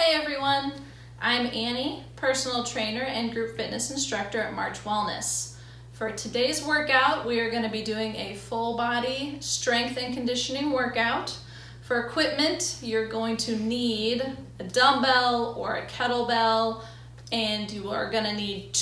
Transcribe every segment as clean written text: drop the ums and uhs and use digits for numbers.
Hey everyone, I'm Annie, personal trainer and group fitness instructor at March Wellness. For today's workout, we are going to be doing a full body strength and conditioning workout. For equipment, you're going to need a dumbbell or a kettlebell, and you are going to need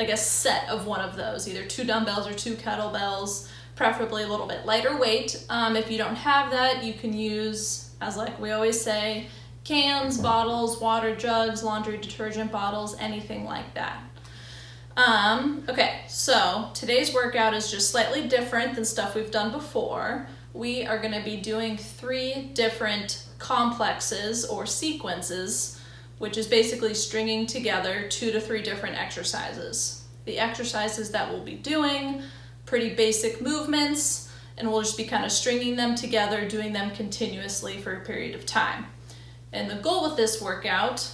a set of one of those, either 2 dumbbells or 2 kettlebells, preferably a little bit lighter weight. If you don't have that, you can use, as like we always say, cans, bottles, water jugs, laundry detergent bottles, anything like that. Okay, so today's workout is just slightly different than stuff we've done before. We are going to be doing 3 different complexes or sequences, which is basically stringing together 2 to 3 different exercises. The exercises that we'll be doing, pretty basic movements, and we'll just be kind of stringing them together, doing them continuously for a period of time. And the goal with this workout,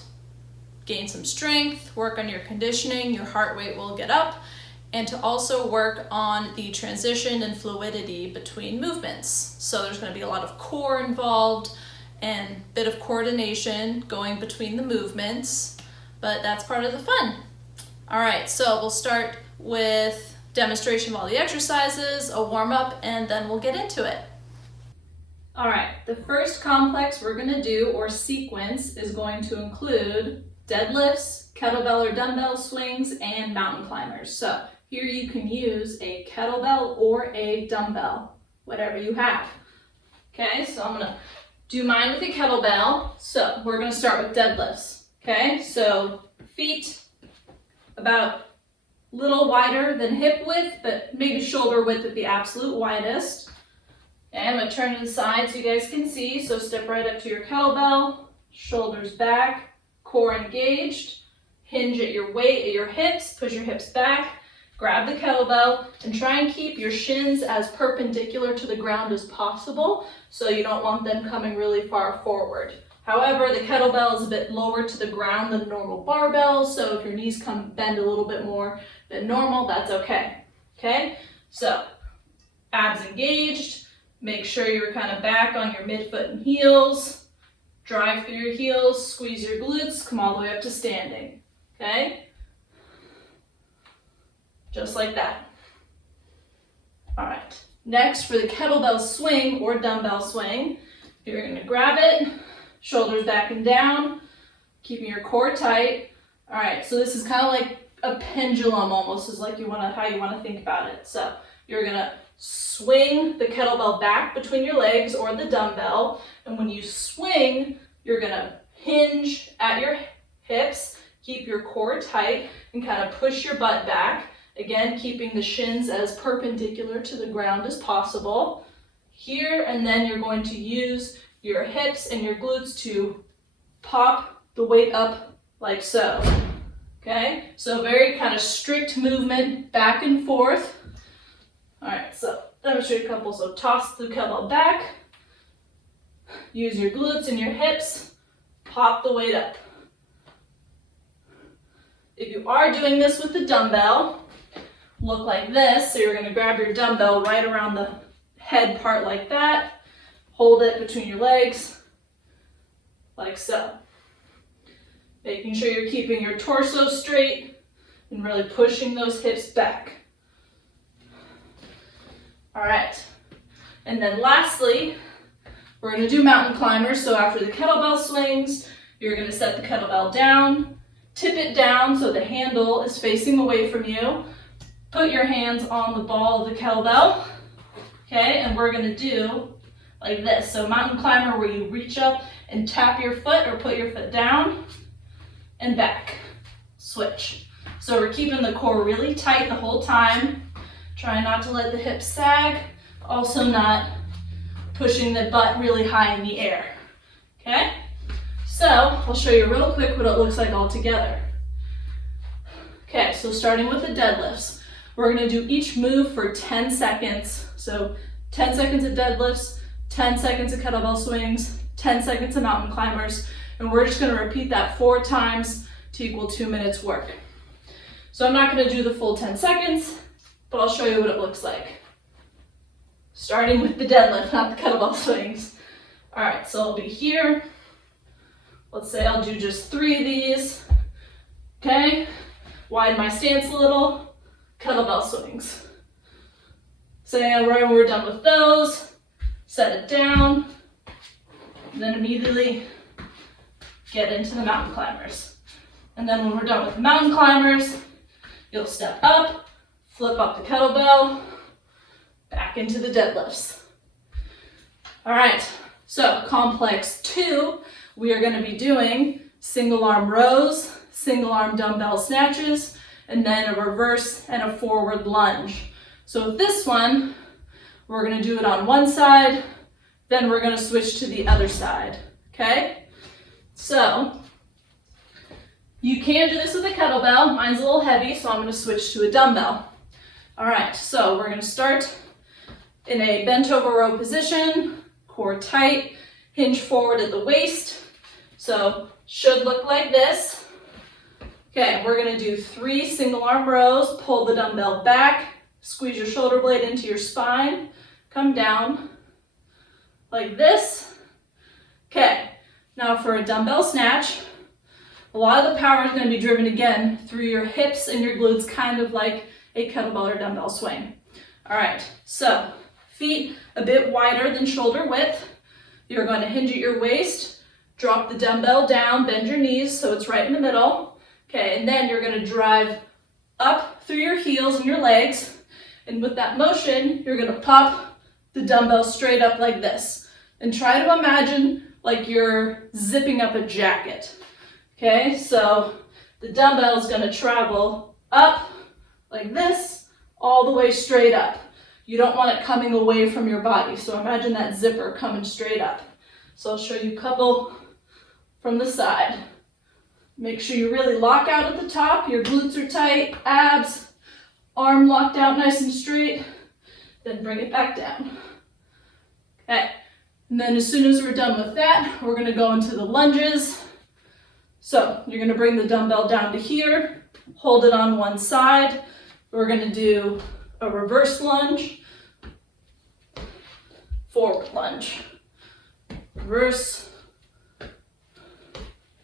gain some strength, work on your conditioning, your heart rate will get up, and to also work on the transition and fluidity between movements. So there's going to be a lot of core involved and a bit of coordination going between the movements, but that's part of the fun. All right, so we'll start with demonstration of all the exercises, a warm-up, and then we'll get into it. All right, the first complex we're going to do, or sequence, is going to include deadlifts, kettlebell or dumbbell swings, and mountain climbers. So here you can use a kettlebell or a dumbbell, whatever you have. Okay, so I'm going to do mine with a kettlebell. So we're going to start with deadlifts. Okay, so feet about a little wider than hip width, but maybe shoulder width at the absolute widest. Okay, I'm going to turn to the side so you guys can see. So step right up to your kettlebell, shoulders back, core engaged, hinge at your weight at your hips, push your hips back, grab the kettlebell, and try and keep your shins as perpendicular to the ground as possible, so you don't want them coming really far forward. However, the kettlebell is a bit lower to the ground than a normal barbell, so if your knees bend a little bit more than normal, that's okay. Okay, so abs engaged. Make sure you're kind of back on your midfoot and heels. Drive through your heels, squeeze your glutes, come all the way up to standing. Okay? Just like that. All right. Next, for the kettlebell swing or dumbbell swing, you're going to grab it, shoulders back and down, keeping your core tight. All right, so this is kind of like a pendulum almost, is like how you want to think about it. So you're going to swing the kettlebell back between your legs or the dumbbell, and when you swing, you're going to hinge at your hips, keep your core tight, and kind of push your butt back. Again, keeping the shins as perpendicular to the ground as possible. Here, and then you're going to use your hips and your glutes to pop the weight up like so. Okay, so very kind of strict movement back and forth. All right, so demonstrate a couple. So toss the kettlebell back, use your glutes and your hips, pop the weight up. If you are doing this with the dumbbell, look like this. So you're going to grab your dumbbell right around the head part like that, hold it between your legs, like so. Making sure you're keeping your torso straight and really pushing those hips back. All right, and then lastly, we're going to do mountain climbers. So after the kettlebell swings, you're going to set the kettlebell down, tip it down so the handle is facing away from you. Put your hands on the ball of the kettlebell, okay, and we're going to do like this. So mountain climber, where you reach up and tap your foot or put your foot down and back, switch. So we're keeping the core really tight the whole time. Try not to let the hips sag, also not pushing the butt really high in the air, okay? So I'll show you real quick what it looks like all together. Okay, so starting with the deadlifts, we're gonna do each move for 10 seconds. So 10 seconds of deadlifts, 10 seconds of kettlebell swings, 10 seconds of mountain climbers, and we're just gonna repeat that 4 times to equal 2 minutes work. So I'm not gonna do the full 10 seconds, but I'll show you what it looks like. Starting with the deadlift, not the kettlebell swings. All right, so I'll be here, Let's say I'll do just 3 of these, okay? Widen my stance a little, kettlebell swings. Say right when we're done with those, set it down, and then immediately get into the mountain climbers. And then when we're done with the mountain climbers, you'll step up, flip up the kettlebell, back into the deadlifts. All right, so complex 2, we are going to be doing single arm rows, single arm dumbbell snatches, and then a reverse and a forward lunge. So with this one, we're going to do it on one side, then we're going to switch to the other side, okay? So you can do this with a kettlebell. Mine's a little heavy, so I'm going to switch to a dumbbell. All right, so we're going to start in a bent over row position, core tight, hinge forward at the waist. So should look like this. Okay, we're going to do 3 single arm rows, pull the dumbbell back, squeeze your shoulder blade into your spine, come down like this. Okay, now for a dumbbell snatch, a lot of the power is going to be driven again through your hips and your glutes, kind of like a kettlebell or dumbbell swing. All right, so feet a bit wider than shoulder width. You're going to hinge at your waist, drop the dumbbell down, bend your knees so it's right in the middle. Okay, and then you're going to drive up through your heels and your legs. And with that motion, you're going to pop the dumbbell straight up like this. And try to imagine like you're zipping up a jacket. Okay, so the dumbbell is going to travel up like this, all the way straight up. You don't want it coming away from your body. So imagine that zipper coming straight up. So I'll show you a couple from the side. Make sure you really lock out at the top. Your glutes are tight, abs, arm locked out nice and straight. Then bring it back down. Okay, and then as soon as we're done with that, we're going to go into the lunges. So you're going to bring the dumbbell down to here, hold it on one side. We're going to do a reverse lunge, forward lunge, reverse,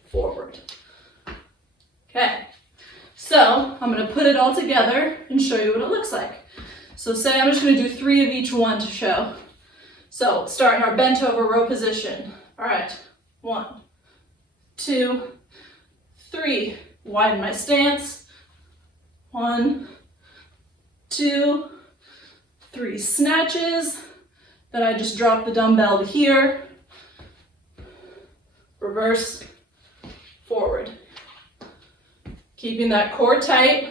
forward. Okay, so I'm going to put it all together and show you what it looks like. So say I'm just going to do 3 of each one to show. So start in our bent over row position. All right, 1, 2, 3. Widen my stance. 1, 2, 3 snatches. Then I just drop the dumbbell to here. Reverse, forward. Keeping that core tight,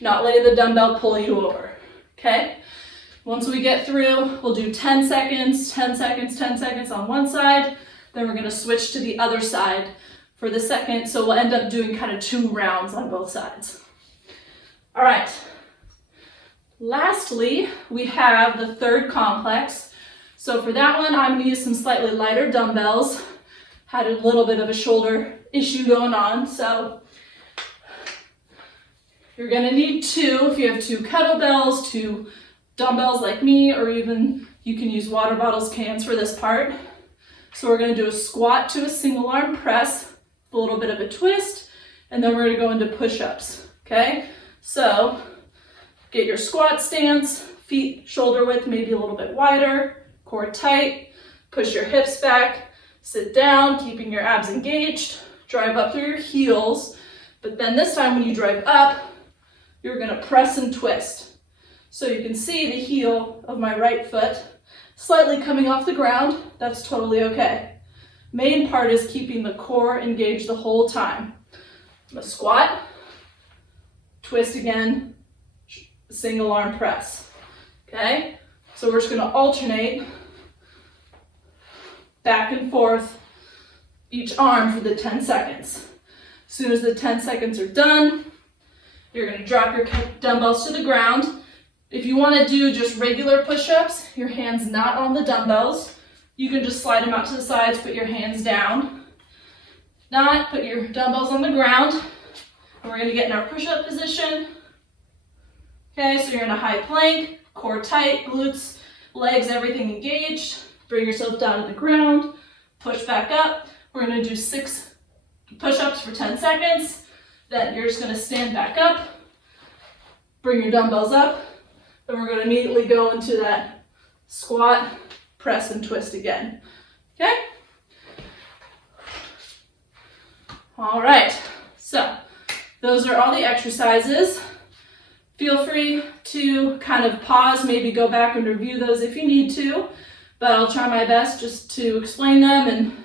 not letting the dumbbell pull you over, okay? Once we get through, we'll do 10 seconds, 10 seconds, 10 seconds on one side, then we're gonna switch to the other side for the second, so we'll end up doing kind of 2 rounds on both sides. All right, lastly, we have the third complex. So for that one, I'm gonna use some slightly lighter dumbbells. Had a little bit of a shoulder issue going on, so you're gonna need 2, if you have 2 kettlebells, 2 dumbbells like me, or even you can use water bottles, cans for this part. So we're gonna do a squat to a single arm press, a little bit of a twist, and then we're gonna go into push-ups, okay? So get your squat stance, feet shoulder width, maybe a little bit wider, core tight, push your hips back, sit down, keeping your abs engaged, drive up through your heels, but then this time when you drive up, you're gonna press and twist. So you can see the heel of my right foot slightly coming off the ground. That's totally okay. Main part is keeping the core engaged the whole time. I'm gonna squat, twist again, single arm press, okay? So we're just gonna alternate back and forth each arm for the 10 seconds. As soon as the 10 seconds are done, you're going to drop your dumbbells to the ground. If you want to do just regular push-ups, your hands not on the dumbbells, you can just slide them out to the sides, put your hands down. Not, put your dumbbells on the ground. And we're going to get in our push-up position. Okay, so you're in a high plank, core tight, glutes, legs, everything engaged. Bring yourself down to the ground, push back up. We're going to do 6 push-ups for 10 seconds. Then you're just going to stand back up, bring your dumbbells up, and we're going to immediately go into that squat, press, and twist again. Okay? All right, so those are all the exercises. Feel free to kind of pause, maybe go back and review those if you need to, but I'll try my best just to explain them and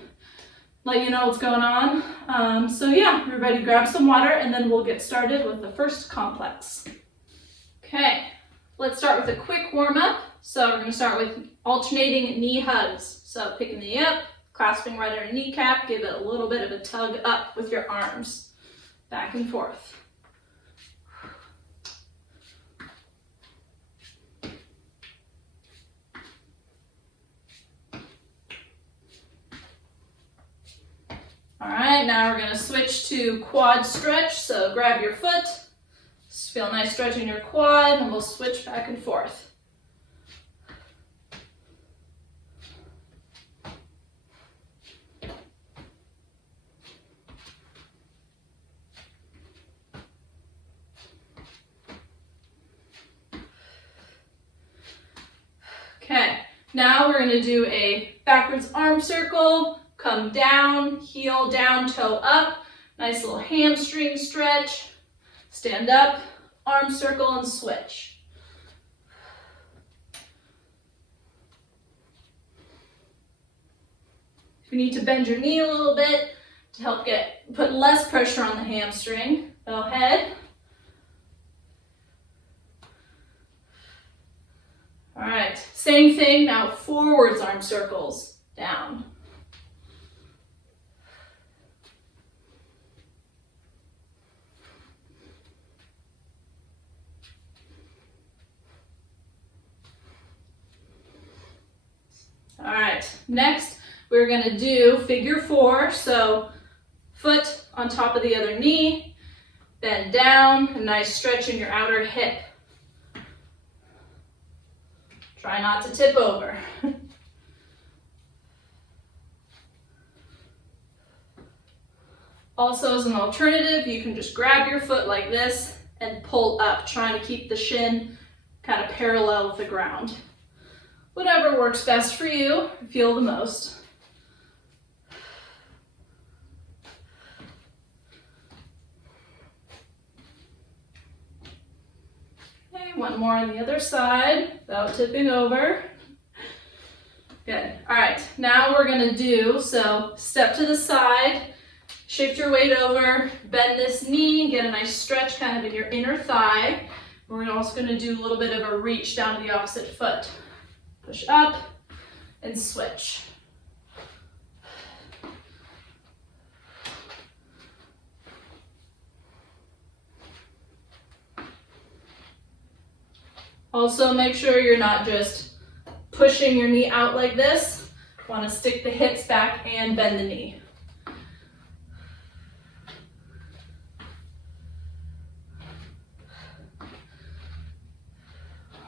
let you know what's going on. So yeah, everybody grab some water and then we'll get started with the first complex. Okay, let's start with a quick warm-up. So we're going to start with alternating knee hugs. So pick a knee up, clasping right under kneecap, give it a little bit of a tug up with your arms, back and forth. All right, now we're going to switch to quad stretch. So grab your foot, feel a nice stretch in your quad, and we'll switch back and forth. Okay, now we're going to do a backwards arm circle. Come down, heel down, toe up. Nice little hamstring stretch. Stand up, arm circle, and switch. If you need to bend your knee a little bit to help put less pressure on the hamstring, go ahead. All right, same thing, now forwards arm circles, down. All right, next we're going to do figure 4. So foot on top of the other knee, bend down, a nice stretch in your outer hip. Try not to tip over. Also, as an alternative, you can just grab your foot like this and pull up, trying to keep the shin kind of parallel with the ground. Whatever works best for you, feel the most. Okay, one more on the other side without tipping over. Good. All right, now we're going to do, so step to the side, shift your weight over, bend this knee, get a nice stretch kind of in your inner thigh. We're also going to do a little bit of a reach down to the opposite foot. Push up and switch. Also, make sure you're not just pushing your knee out like this. You want to stick the hips back and bend the knee.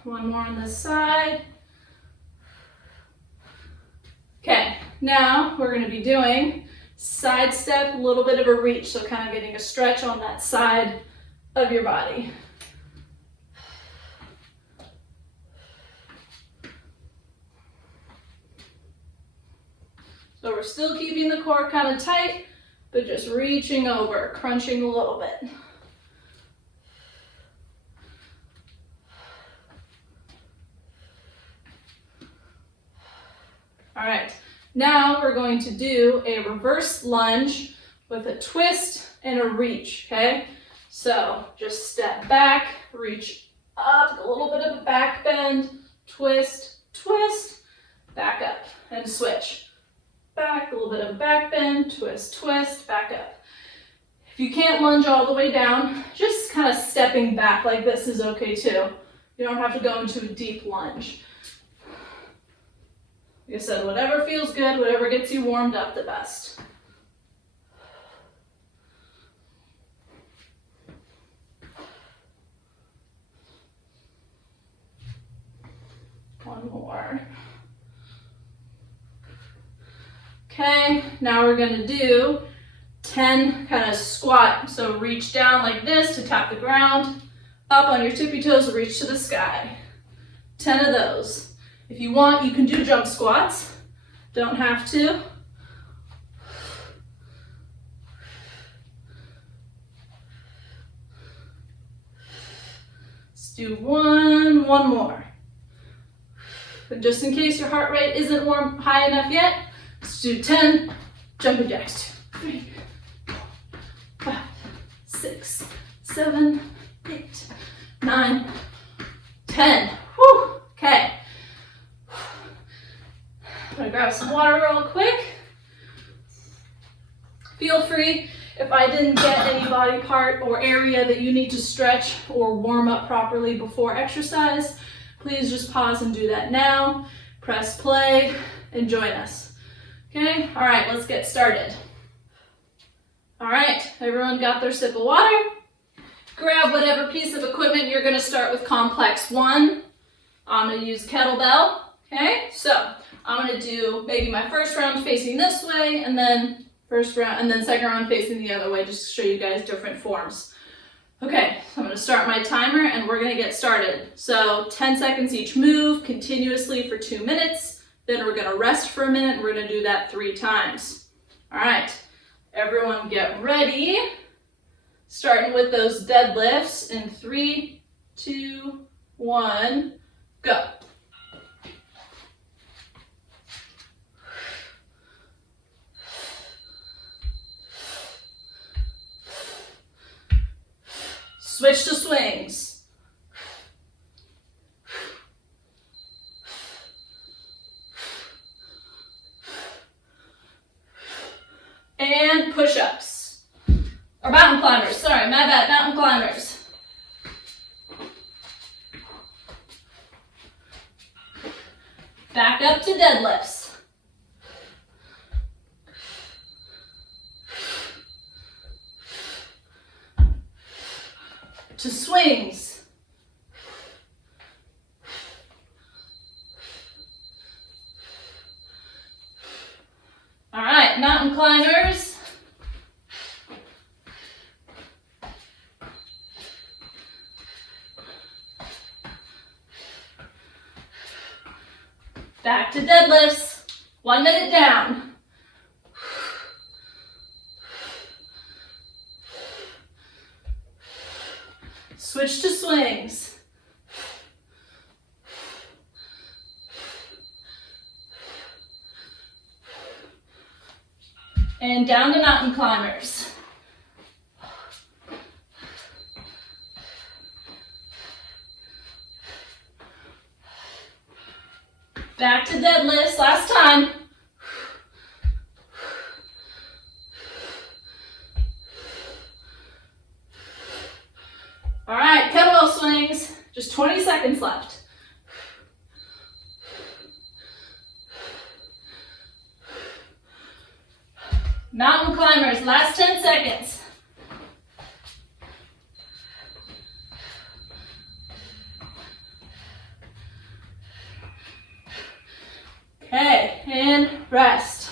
One more on this side. Okay, now we're going to be doing side step, a little bit of a reach, so kind of getting a stretch on that side of your body. So we're still keeping the core kind of tight, but just reaching over, crunching a little bit. All right, now we're going to do a reverse lunge with a twist and a reach, okay? So just step back, reach up, a little bit of a back bend, twist, twist, back up, and switch. Back, a little bit of a back bend, twist, twist, back up. If you can't lunge all the way down, just kind of stepping back like this is okay too. You don't have to go into a deep lunge. Like I said, whatever feels good, whatever gets you warmed up the best. One more. Okay, now we're gonna do 10 kind of squat. So reach down like this to tap the ground, up on your tippy toes, reach to the sky. 10 of those. If you want, you can do jump squats. Don't have to. Let's do one more. And just in case your heart rate isn't high enough yet, let's do 10 jumping jacks. 2, 3, 4, 5, 6, 7, 8, 9, 10. Whew. Okay. I'm gonna grab some water real quick. Feel free, if I didn't get any body part or area that you need to stretch or warm up properly before exercise, please just pause and do that now. Press play and join us. Okay, all right, let's get started. All right, everyone got their sip of water? Grab whatever piece of equipment. You're gonna start with complex 1. I'm gonna use kettlebell, okay? So I'm gonna do maybe my first round facing this way, and then second round facing the other way, just to show you guys different forms. Okay, so I'm gonna start my timer and we're gonna get started. So 10 seconds each move, continuously for 2 minutes. Then we're gonna rest for a minute. We're gonna do that 3 times. All right, everyone get ready. Starting with those deadlifts in 3, 2, 1, go. Switch to swings. And push-ups. Or mountain climbers, sorry, my bad, mountain climbers. Back up to deadlifts. To swings. All right, mountain climbers. Back to deadlifts. 1 minute down. Switch to swings. And down to mountain climbers. Back to deadlifts, last time. All right, kettlebell swings, just 20 seconds left. Mountain climbers, last 10 seconds. Okay, and rest.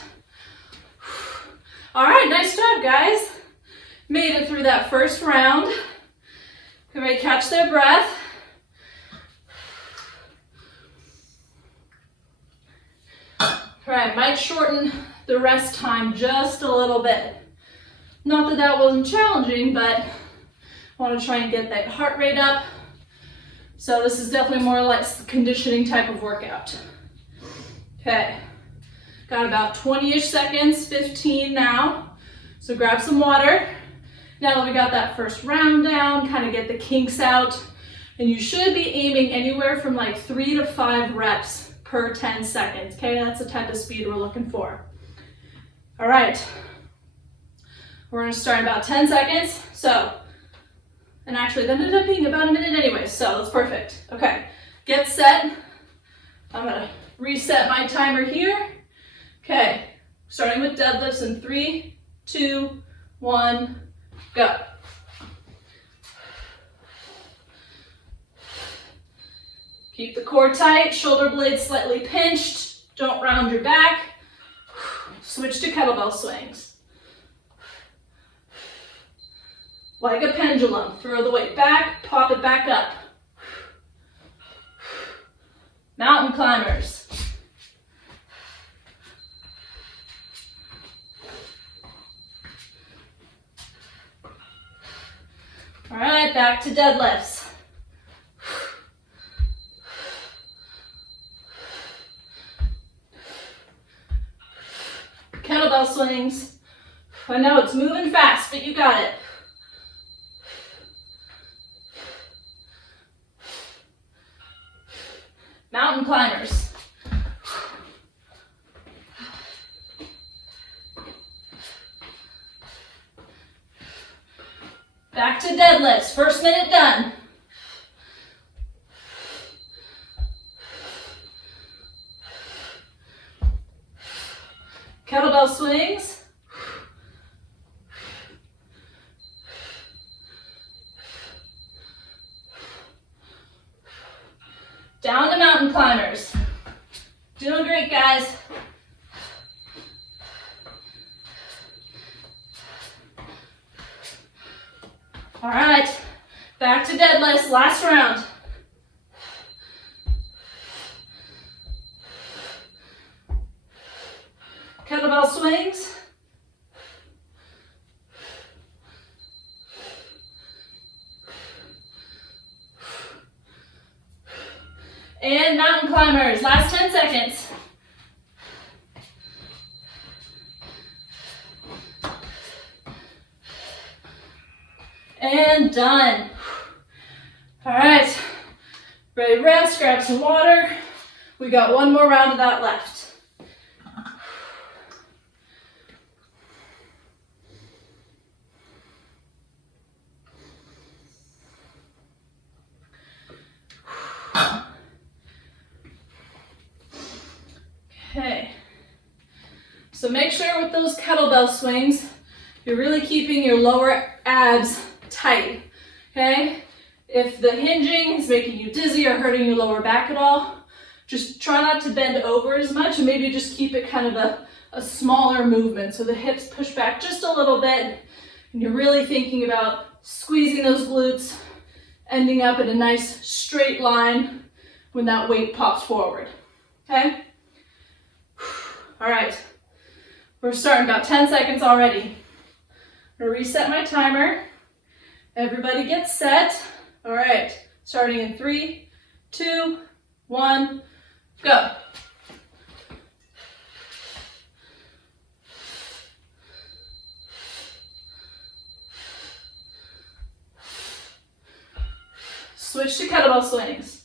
All right, nice job, guys. Made it through that first round. Everybody catch their breath. All right, might shorten the rest time just a little bit. Not that that wasn't challenging, but I want to try and get that heart rate up. So this is definitely more or less the conditioning type of workout. Okay, got about 20-ish seconds, 15 now. So grab some water. Now that we got that first round down, kind of get the kinks out. And you should be aiming anywhere from like 3 to 5 reps per 10 seconds, okay? That's the type of speed we're looking for. All right, we're gonna start in about 10 seconds. So, and actually that ended up being about a minute anyway, so that's perfect. Okay, get set. I'm gonna reset my timer here. Okay, starting with deadlifts in 3, 2, 1, go. Keep the core tight, shoulder blades slightly pinched. Don't round your back. Switch to kettlebell swings. Like a pendulum, throw the weight back, pop it back up. Mountain climbers. All right, back to deadlifts. Kettlebell swings. I know it's moving fast, but you got it. Mountain climbers. Back to deadlifts. First minute done. Kettlebell swings. Down to mountain climbers. Doing great, guys. All right, back to deadlifts, last round. Kettlebell swings. And mountain climbers, last 10 seconds. And done. All right, ready to rest, grab some water. We got one more round of that left. Okay, so make sure with those kettlebell swings, you're really keeping your lower abs tight, okay? If the hinging is making you dizzy or hurting your lower back at all, just try not to bend over as much and maybe just keep it kind of a smaller movement so the hips push back just a little bit and you're really thinking about squeezing those glutes, ending up in a nice straight line when that weight pops forward, okay? All right, we're starting about 10 seconds already. I'm gonna reset my timer. Everybody get set. All right, starting in 3, 2, 1, go. Switch to kettlebell swings.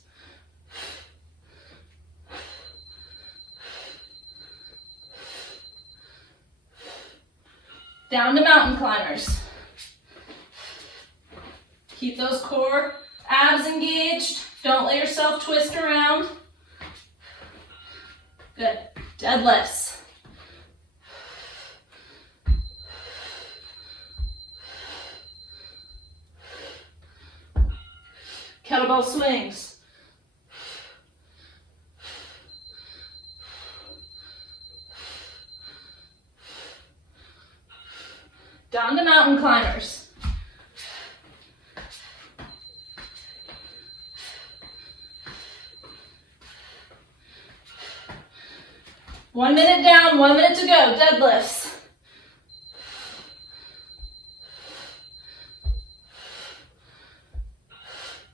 Down to mountain climbers. Keep those core abs engaged. Don't let yourself twist around. Good. Deadlifts. Kettlebell swings. Down to mountain climbers. One minute down, 1 minute to go. Deadlifts.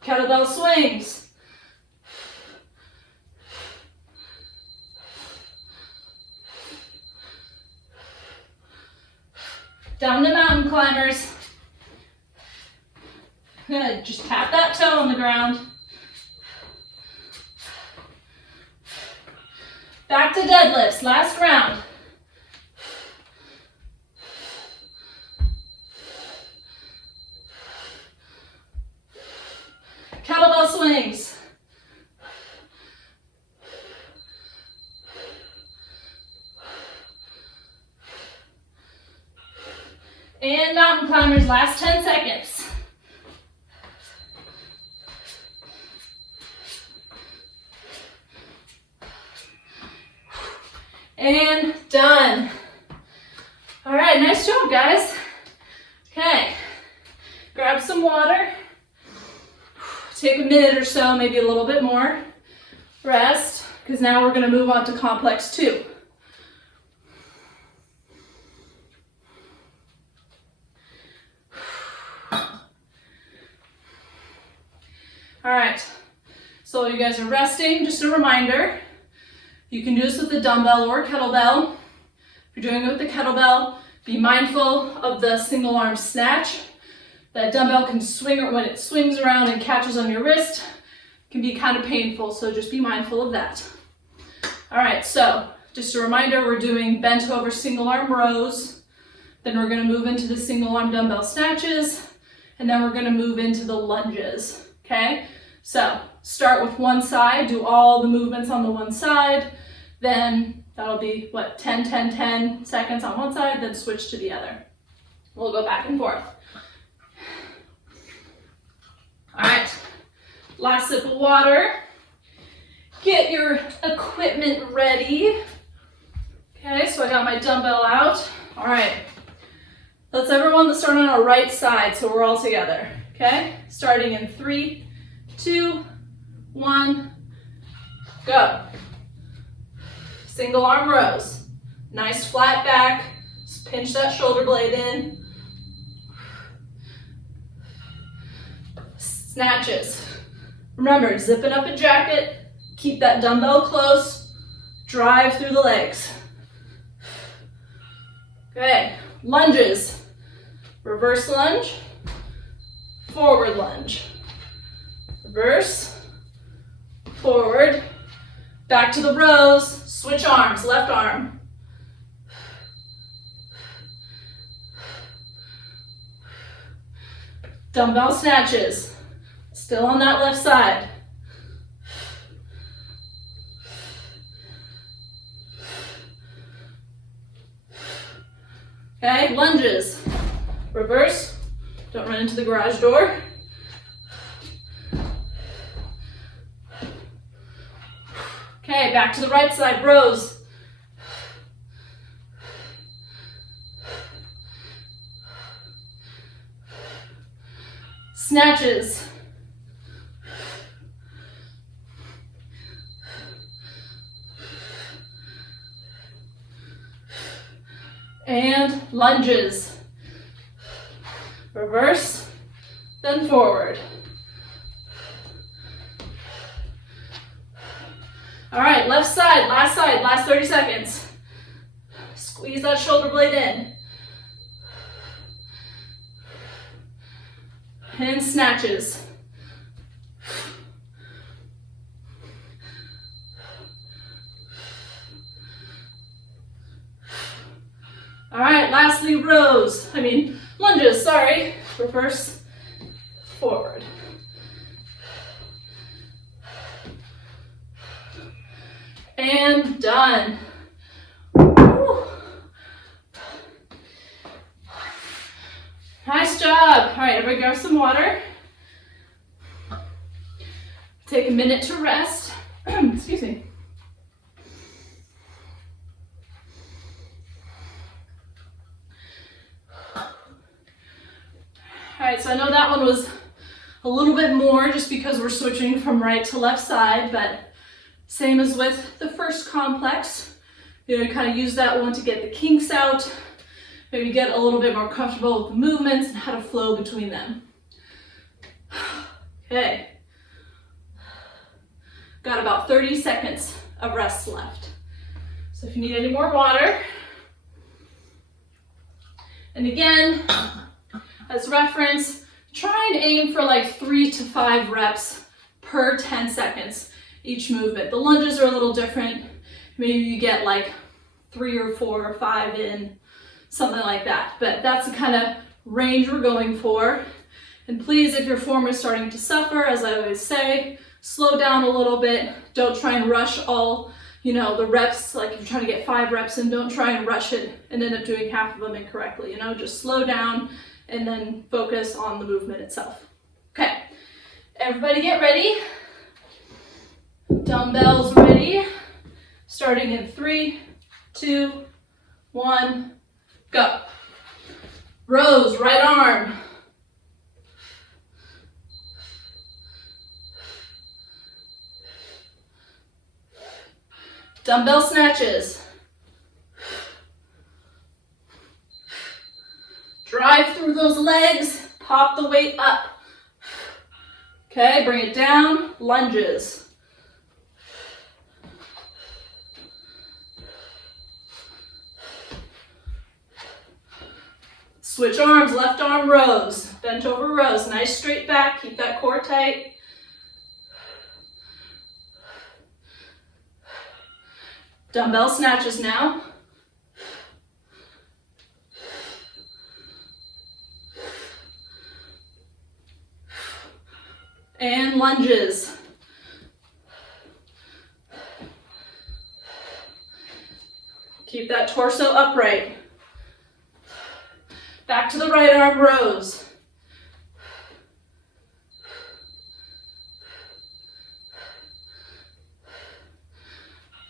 Kettlebell swings. Down to mountain climbers. Good, just tap that toe on the ground. Back to deadlifts, last round. Kettlebell swings. And mountain climbers, last 10 seconds. And done. All right, nice job, guys. Okay, grab some water. Take a minute or so, maybe a little bit more. Rest, because now we're going to move on to complex 2. All right, so you guys are resting. Just a reminder, you can do this with the dumbbell or kettlebell. If you're doing it with the kettlebell, be mindful of the single arm snatch. That dumbbell can swing, or when it swings around and catches on your wrist, can be kind of painful, so just be mindful of that. All right, so just a reminder, we're doing bent over single arm rows, then we're gonna move into the single arm dumbbell snatches, and then we're gonna move into the lunges, okay? So start with one side, do all the movements on the one side, then that'll be, 10 seconds on one side, then switch to the other. We'll go back and forth. All right, last sip of water. Get your equipment ready. Okay, so I got my dumbbell out. All right, let's everyone start on our right side so we're all together. Okay, starting in 3, 2, 1, go. Single arm rows. Nice flat back. Just pinch that shoulder blade in. Snatches. Remember, zipping up a jacket, keep that dumbbell close, drive through the legs. Okay, lunges. Reverse lunge, forward lunge. Reverse, forward, back to the rows, switch arms, left arm. Dumbbell snatches. Still on that left side. Okay, lunges. Reverse. Don't run into the garage door. Okay, back to the right side, rows. Snatches. And lunges. Reverse, then forward. All right, left side, last 30 seconds. Squeeze that shoulder blade in. And snatches. All right, lastly, lunges, sorry. Reverse, forward. And done. Woo. Nice job. All right, everybody grab some water. Take a minute to rest. Excuse me. All right, so I know that one was a little bit more just because we're switching from right to left side, but same as with the first complex, kind of use that one to get the kinks out, maybe get a little bit more comfortable with the movements and how to flow between them. Okay, got about 30 seconds of rest left. So if you need any more water, and again, as reference, try and aim for like 3 to 5 reps per 10 seconds each movement. The lunges are a little different. Maybe you get like 3 or 4 or 5 in, something like that. But that's the kind of range we're going for. And please, if your form is starting to suffer, as I always say, slow down a little bit. Don't try and rush all, the reps. Like if you're trying to get 5 reps in, don't try and rush it and end up doing half of them incorrectly. Just slow down and then focus on the movement itself. Okay, everybody get ready. Dumbbells ready. Starting in 3, 2, 1, go. Rows, right arm. Dumbbell snatches. Drive through those legs, pop the weight up. Okay, bring it down, lunges. Switch arms, left arm rows, bent over rows, nice straight back, keep that core tight. Dumbbell snatches now. And lunges. Keep that torso upright. Back to the right arm rows.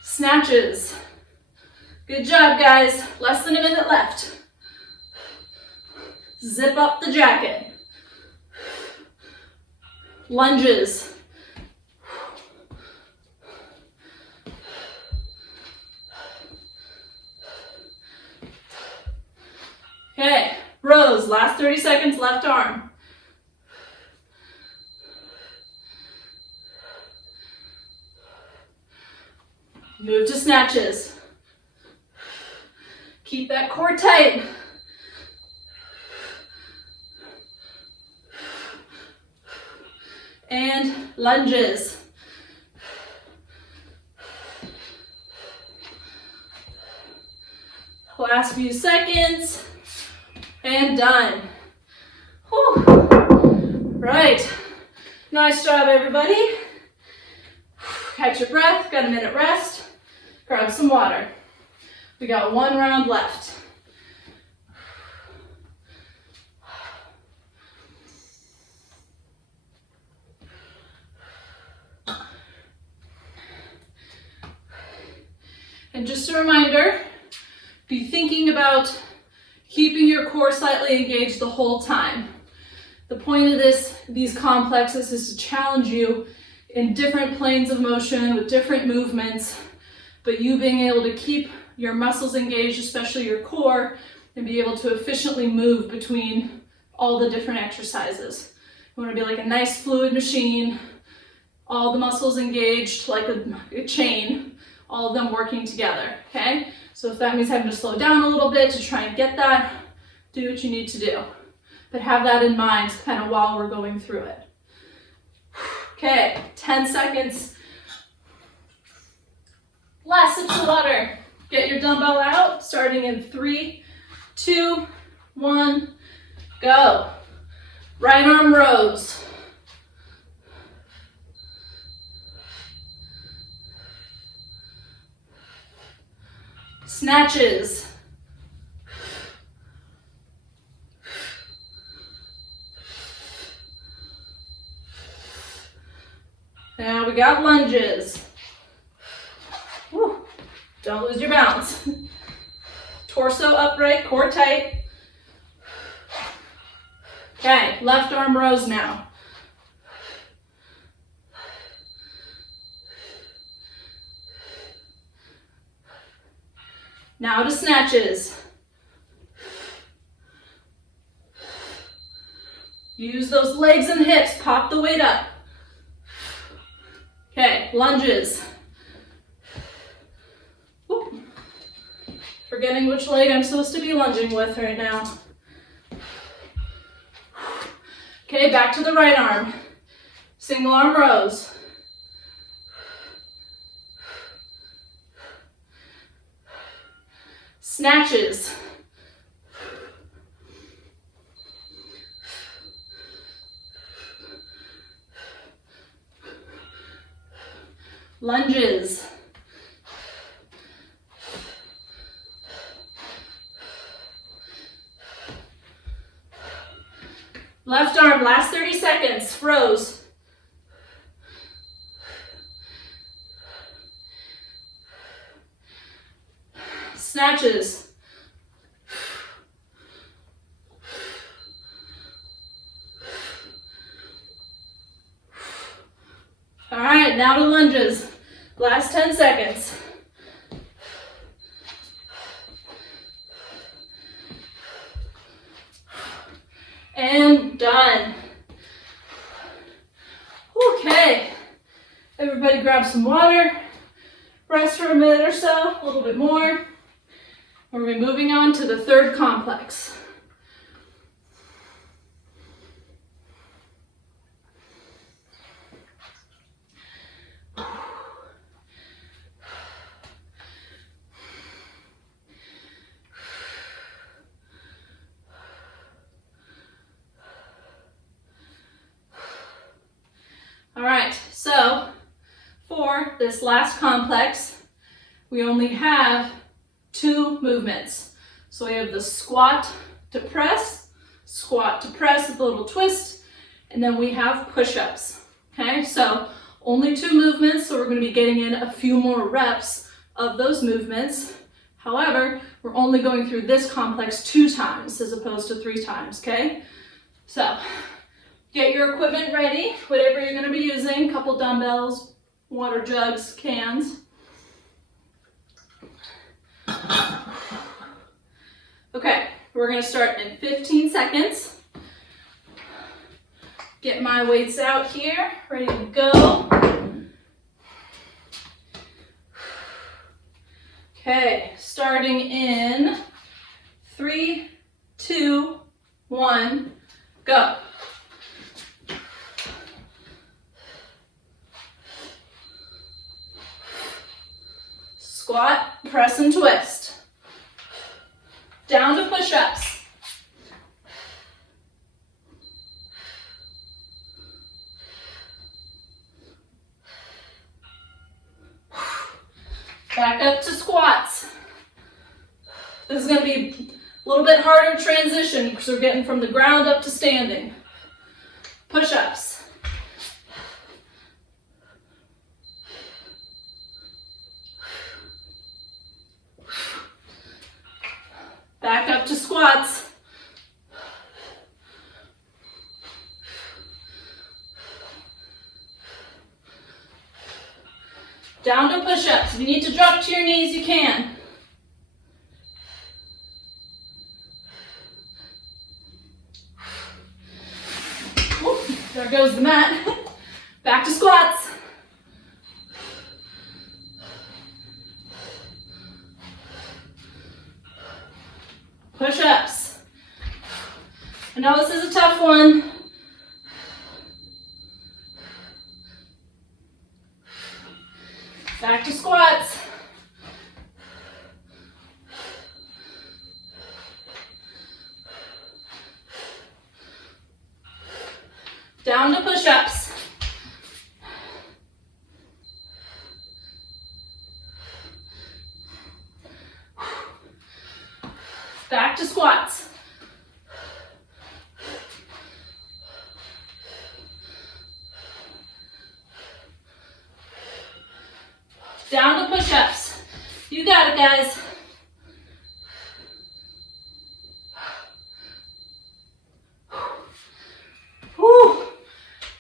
Snatches. Good job, guys. Less than a minute left. Zip up the jacket. Lunges. Okay, rows, last 30 seconds, left arm. Move to snatches. Keep that core tight. And lunges. Last few seconds. And done. Whew. Right. Nice job, everybody. Catch your breath. Got a minute rest. Grab some water. We got one round left. And just a reminder, be thinking about keeping your core slightly engaged the whole time. The point of these complexes is to challenge you in different planes of motion with different movements, but you being able to keep your muscles engaged, especially your core, and be able to efficiently move between all the different exercises. You want to be like a nice fluid machine, all the muscles engaged like a chain, all of them working together, okay? So if that means having to slow down a little bit to try and get that, do what you need to do. But have that in mind kind of while we're going through it. Okay, 10 seconds. Last sip of water. Get your dumbbell out, starting in 3, 2, 1, go. Right arm rows. Snatches. Now we got lunges. Woo. Don't lose your balance. Torso upright, core tight. Okay, left arm rows now. Now to snatches. Use those legs and hips, pop the weight up. Okay, lunges. Whoop. Forgetting which leg I'm supposed to be lunging with right now. Okay, back to the right arm. Single arm rows. Snatches. Lunges. Left arm, last 30 seconds, rows. snatches. All right, now to lunges. Last 10 seconds. And done. Okay, everybody grab some water, rest for a minute or so, a little bit more. We're going to be moving on to the third complex. All right, so for this last complex, we only have 2 movements. So we have the squat to press with a little twist, and then we have push-ups. Okay, so only 2 movements, so we're going to be getting in a few more reps of those movements. However, we're only going through this complex 2 times as opposed to 3 times, okay? So get your equipment ready, whatever you're going to be using, a couple dumbbells, water jugs, cans. Okay, we're going to start in 15 seconds. Get my weights out here, ready to go. Okay, starting in 3, 2, 1, go. Squat, press and twist. Down to push-ups. Back up to squats. This is going to be a little bit harder transition because we're getting from the ground up to standing. Push-ups. Back up to squats. Down to push-ups. If you need to drop to your knees, you can. Whoop, there goes the mat. Back to squats. Push-ups. I know this is a tough one. Back to squats. Down to push-ups. Back to squats. Down to push-ups. You got it, guys. Whew.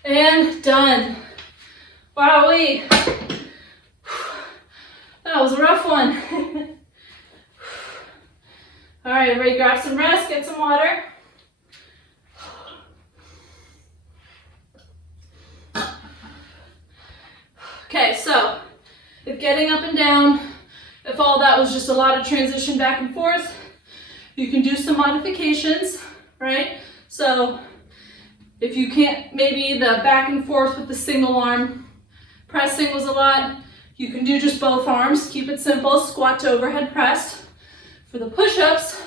And done. Wowee. That was a rough one. All right, everybody grab some rest, get some water. Okay, so if getting up and down, if all that was just a lot of transition back and forth, you can do some modifications, right? So if you can't, maybe the back and forth with the single arm pressing was a lot, you can do just both arms. Keep it simple, squat to overhead press. For the push-ups,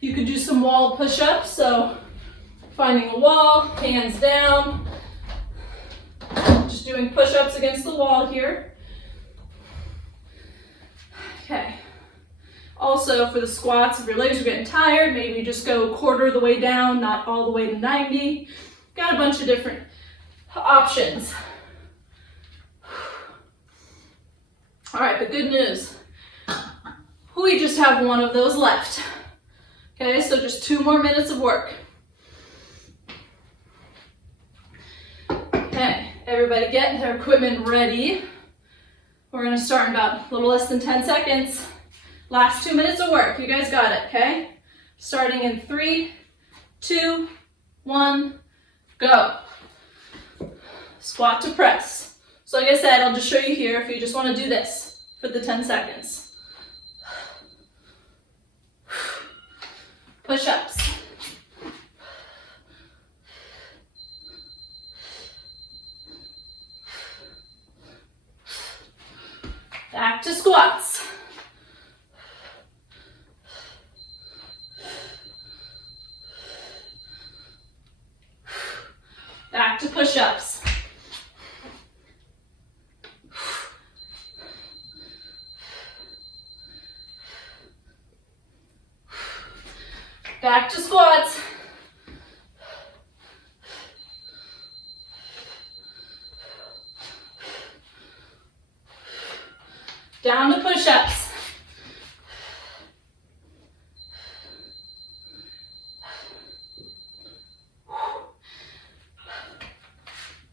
you can do some wall push-ups. So finding a wall, hands down, just doing push-ups against the wall here. Okay. Also for the squats, if your legs are getting tired, maybe just go quarter the way down, not all the way to 90. Got a bunch of different options. All right, but good news. We just have one of those left. Okay, so just 2 more minutes of work. Okay, everybody get their equipment ready. We're gonna start in about a little less than 10 seconds. Last 2 minutes of work, you guys got it, okay? Starting in 3, 2, 1, go. Squat to press. So like I said, I'll just show you here if you just wanna do this for the 10 seconds. Push-ups. Back to squats. Back to push-ups. Back to squats. Down to push-ups.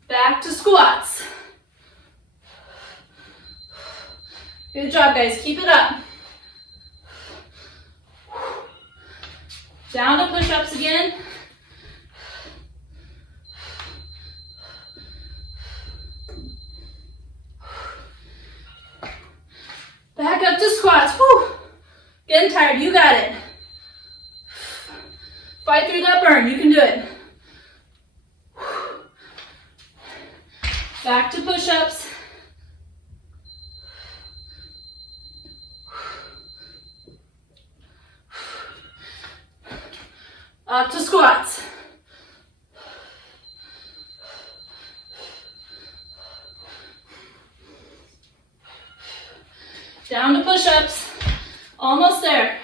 Back to squats. Good job, guys. Keep it up. Down to push-ups again. Back up to squats. Whew. Getting tired. You got it. Fight through that burn. You can do it. Back to push-ups. Up to squats. Down to push-ups. Almost there.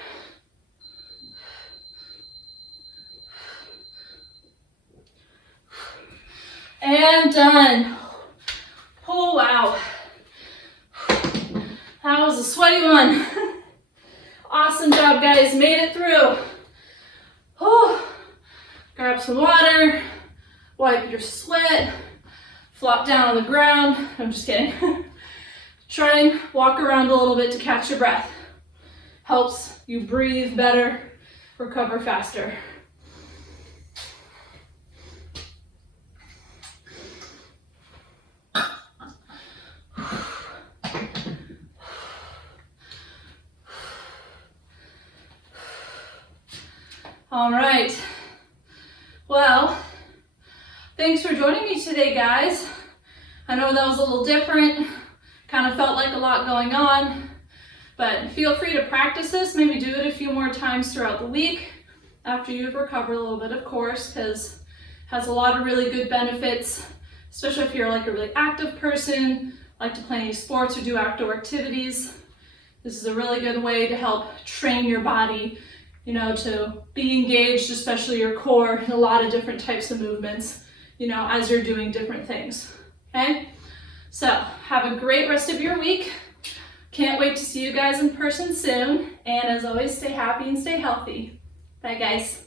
And done. Oh, wow. That was a sweaty one. Awesome job, guys. Made it through. Oh, grab some water, wipe your sweat, flop down on the ground. I'm just kidding. Try and walk around a little bit to catch your breath. Helps you breathe better, recover faster. All right, well, thanks for joining me today, guys. I know that was a little different, kind of felt like a lot going on, but feel free to practice this, maybe do it a few more times throughout the week after you've recovered a little bit, of course, because it has a lot of really good benefits, especially if you're like a really active person, like to play any sports or do outdoor activities. This is a really good way to help train your body, you know, to be engaged, especially your core, in a lot of different types of movements, you know, as you're doing different things, okay? So, have a great rest of your week. Can't wait to see you guys in person soon. And as always, stay happy and stay healthy. Bye, guys.